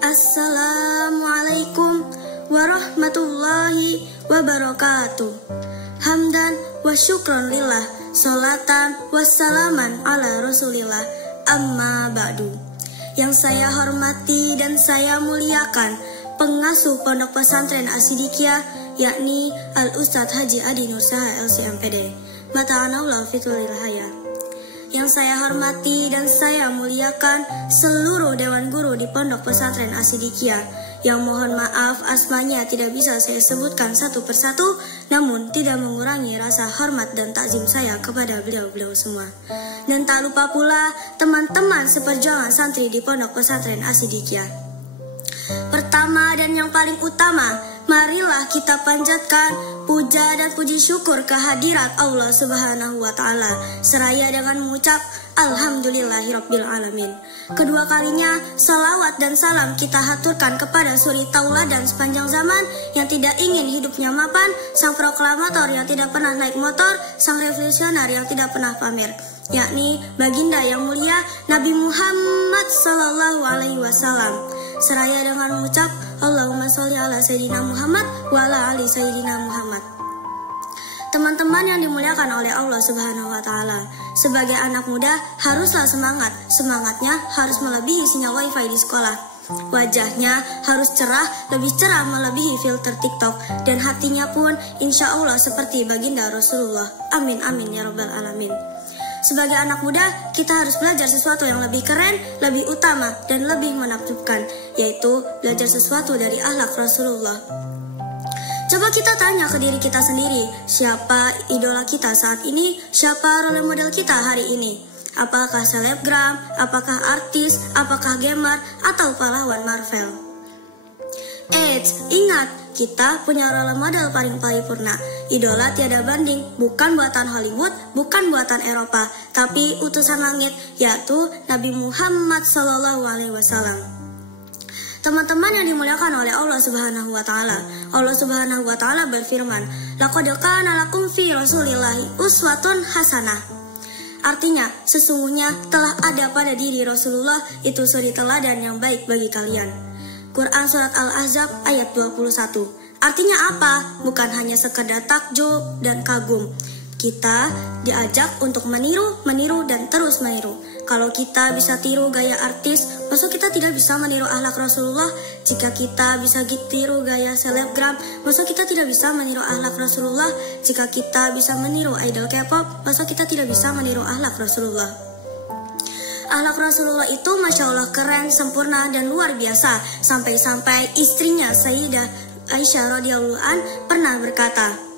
Assalamualaikum warahmatullahi wabarakatuh. Hamdan wa syukron lillah, sholatan wassalaman ala rasulillah, amma ba'du. Yang saya hormati dan saya muliakan pengasuh Pondok Pesantren As-Siddiqiyah, yakni Al-Ustadz Haji Adi Nursaha LCMPD, Mata'anallah fituril haya. Yang saya hormati dan saya muliakan seluruh Dewan Guru di Pondok Pesantren As-Siddiqiyah, yang mohon maaf asmanya tidak bisa saya sebutkan satu persatu, namun tidak mengurangi rasa hormat dan takzim saya kepada beliau-beliau semua. Dan tak lupa pula teman-teman seperjuangan santri di Pondok Pesantren As-Siddiqiyah. Pertama dan yang paling utama, marilah kita panjatkan puja dan puji syukur kehadirat Allah Subhanahu wa Ta'ala, seraya dengan mengucap Alhamdulillahirabbil alamin. Kedua kalinya, salawat dan salam kita haturkan kepada suri tauladan sepanjang zaman yang tidak ingin hidupnya mapan, sang proklamator yang tidak pernah naik motor, sang revolusioner yang tidak pernah pamer, yakni baginda yang mulia Nabi Muhammad Sallallahu Alaihi Wasallam, seraya dengan mengucap Allahumma sholli ala Sayyidina Muhammad wa ala ali Sayyidina Muhammad. Teman-teman yang dimuliakan oleh Allah Subhanahu wa Ta'ala, sebagai anak muda haruslah semangat. Semangatnya harus melebihi sinyal wifi di sekolah. Wajahnya harus cerah, lebih cerah melebihi filter TikTok, dan hatinya pun insya Allah seperti baginda Rasulullah. Amin amin ya rabbal alamin. Sebagai anak muda, kita harus belajar sesuatu yang lebih keren, lebih utama, dan lebih menakjubkan, yaitu belajar sesuatu dari akhlak Rasulullah. Coba kita tanya ke diri kita sendiri, siapa idola kita saat ini, siapa role model kita hari ini? Apakah selebgram, apakah artis, apakah gamer, atau pahlawan Marvel? Ingat, kita punya role model paling paripurna, idola tiada banding, bukan buatan Hollywood, bukan buatan Eropa, tapi utusan langit, yaitu Nabi Muhammad Sallallahu Alaihi Wasallam. Teman-teman yang dimuliakan oleh Allah Subhanahu wa Ta'ala, Allah Subhanahu wa Ta'ala berfirman, laqad kana lakum fi Rasulillahi uswatun hasanah. Artinya, sesungguhnya telah ada pada diri Rasulullah itu suri teladan yang baik bagi kalian. Quran Surat Al-Ahzab ayat 21. Artinya apa? Bukan hanya sekedar takjub dan kagum. Kita diajak untuk meniru, dan terus meniru. Kalau kita bisa tiru gaya artis, maksud kita tidak bisa meniru akhlak Rasulullah? Jika kita bisa tiru gaya selebgram, maksud kita tidak bisa meniru akhlak Rasulullah? Jika kita bisa meniru idol K-pop, maksud kita tidak bisa meniru akhlak Rasulullah? Akhlak Rasulullah itu Masya Allah keren, sempurna, dan luar biasa. Sampai-sampai istrinya Sayyidah Aisyah radhiyallahu an pernah berkata,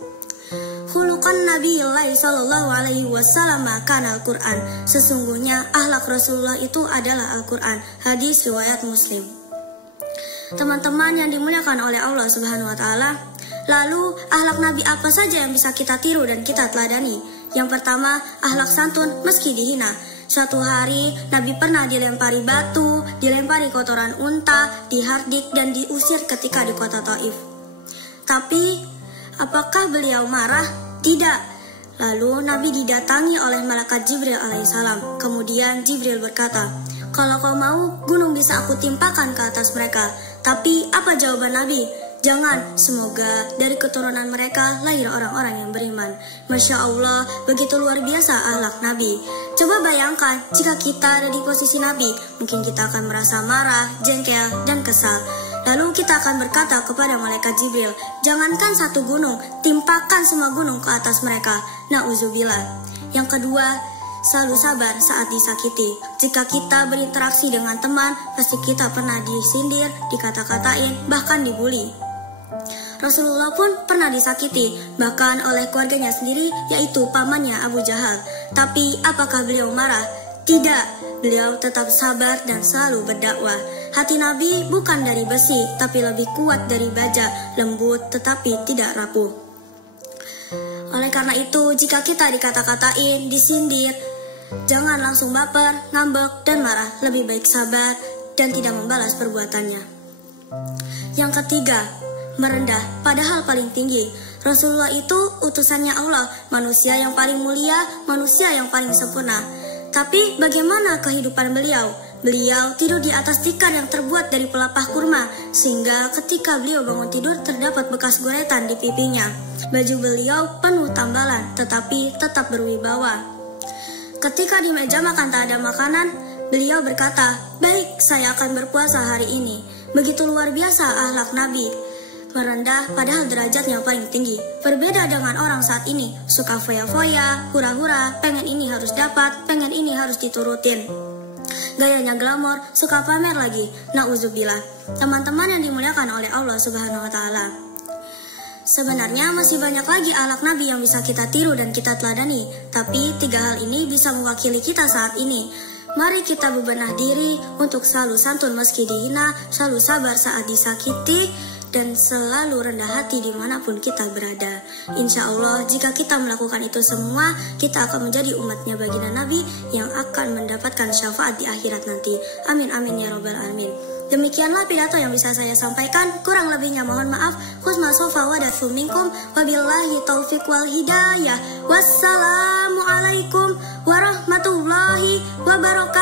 Khuluqan Nabiyillahi sallallahu alaihi wasallam kana Al-Quran. Sesungguhnya akhlak Rasulullah itu adalah Al-Quran. Hadis riwayat Muslim. Teman-teman yang dimuliakan oleh Allah Subhanahu wa Ta'ala, lalu akhlak Nabi apa saja yang bisa kita tiru dan kita teladani? Yang pertama, akhlak santun meski dihina. Suatu hari Nabi pernah dilempari batu, dilempari kotoran unta, dihardik dan diusir ketika di kota Taif. Tapi apakah beliau marah? Tidak. Lalu Nabi didatangi oleh malaikat Jibril alaihissalam. Kemudian Jibril berkata, kalau kau mau, gunung bisa aku timpakan ke atas mereka. Tapi apa jawaban Nabi? Jangan, semoga dari keturunan mereka lahir orang-orang yang beriman. Masya Allah, begitu luar biasa akhlak Nabi. Coba bayangkan, jika kita ada di posisi Nabi, mungkin kita akan merasa marah, jengkel, dan kesal. Lalu kita akan berkata kepada malaikat Jibril, jangankan satu gunung, timpakan semua gunung ke atas mereka. Na'udzubillah. Yang kedua, selalu sabar saat disakiti. Jika kita berinteraksi dengan teman, pasti kita pernah disindir, dikata-katain, bahkan dibully. Rasulullah pun pernah disakiti, bahkan oleh keluarganya sendiri, yaitu pamannya Abu Jahal. Tapi apakah beliau marah? Tidak, beliau tetap sabar dan selalu berdakwah. Hati Nabi bukan dari besi, tapi lebih kuat dari baja, lembut tetapi tidak rapuh. Oleh karena itu, jika kita dikata-katain, disindir, jangan langsung baper, ngambek, dan marah. Lebih baik sabar dan tidak membalas perbuatannya. Yang ketiga, merendah padahal paling tinggi. Rasulullah itu utusannya Allah, manusia yang paling mulia, manusia yang paling sempurna. Tapi bagaimana kehidupan beliau? Beliau tidur di atas tikar yang terbuat dari pelepah kurma, sehingga ketika beliau bangun tidur terdapat bekas goretan di pipinya. Baju beliau penuh tambalan, tetapi tetap berwibawa. Ketika di meja makan tak ada makanan, beliau berkata, "Baik, saya akan berpuasa hari ini." Begitu luar biasa akhlak Nabi. Merendah padahal derajatnya paling tinggi. Berbeda dengan orang saat ini, suka foya-foya, hura-hura, pengen ini harus dapat, pengen ini harus diturutin. Gayanya glamor, suka pamer lagi. Nauzubillah. Teman-teman yang dimuliakan oleh Allah Subhanahu wa taala. Sebenarnya masih banyak lagi akhlak Nabi yang bisa kita tiru dan kita teladani, tapi 3 hal ini bisa mewakili kita saat ini. Mari kita bebenah diri untuk selalu santun meski dihina, selalu sabar saat disakiti, dan selalu rendah hati dimanapun kita berada. Insya Allah, jika kita melakukan itu semua, kita akan menjadi umatnya baginda Nabi yang akan mendapatkan syafaat di akhirat nanti. Amin amin ya robbal alamin. Demikianlah pidato yang bisa saya sampaikan. Kurang lebihnya mohon maaf. Husnul sofa wa dafu minkum. Wabillahi taufiq wal hidayah. Wassalamualaikum warahmatullahi wabarakatuh.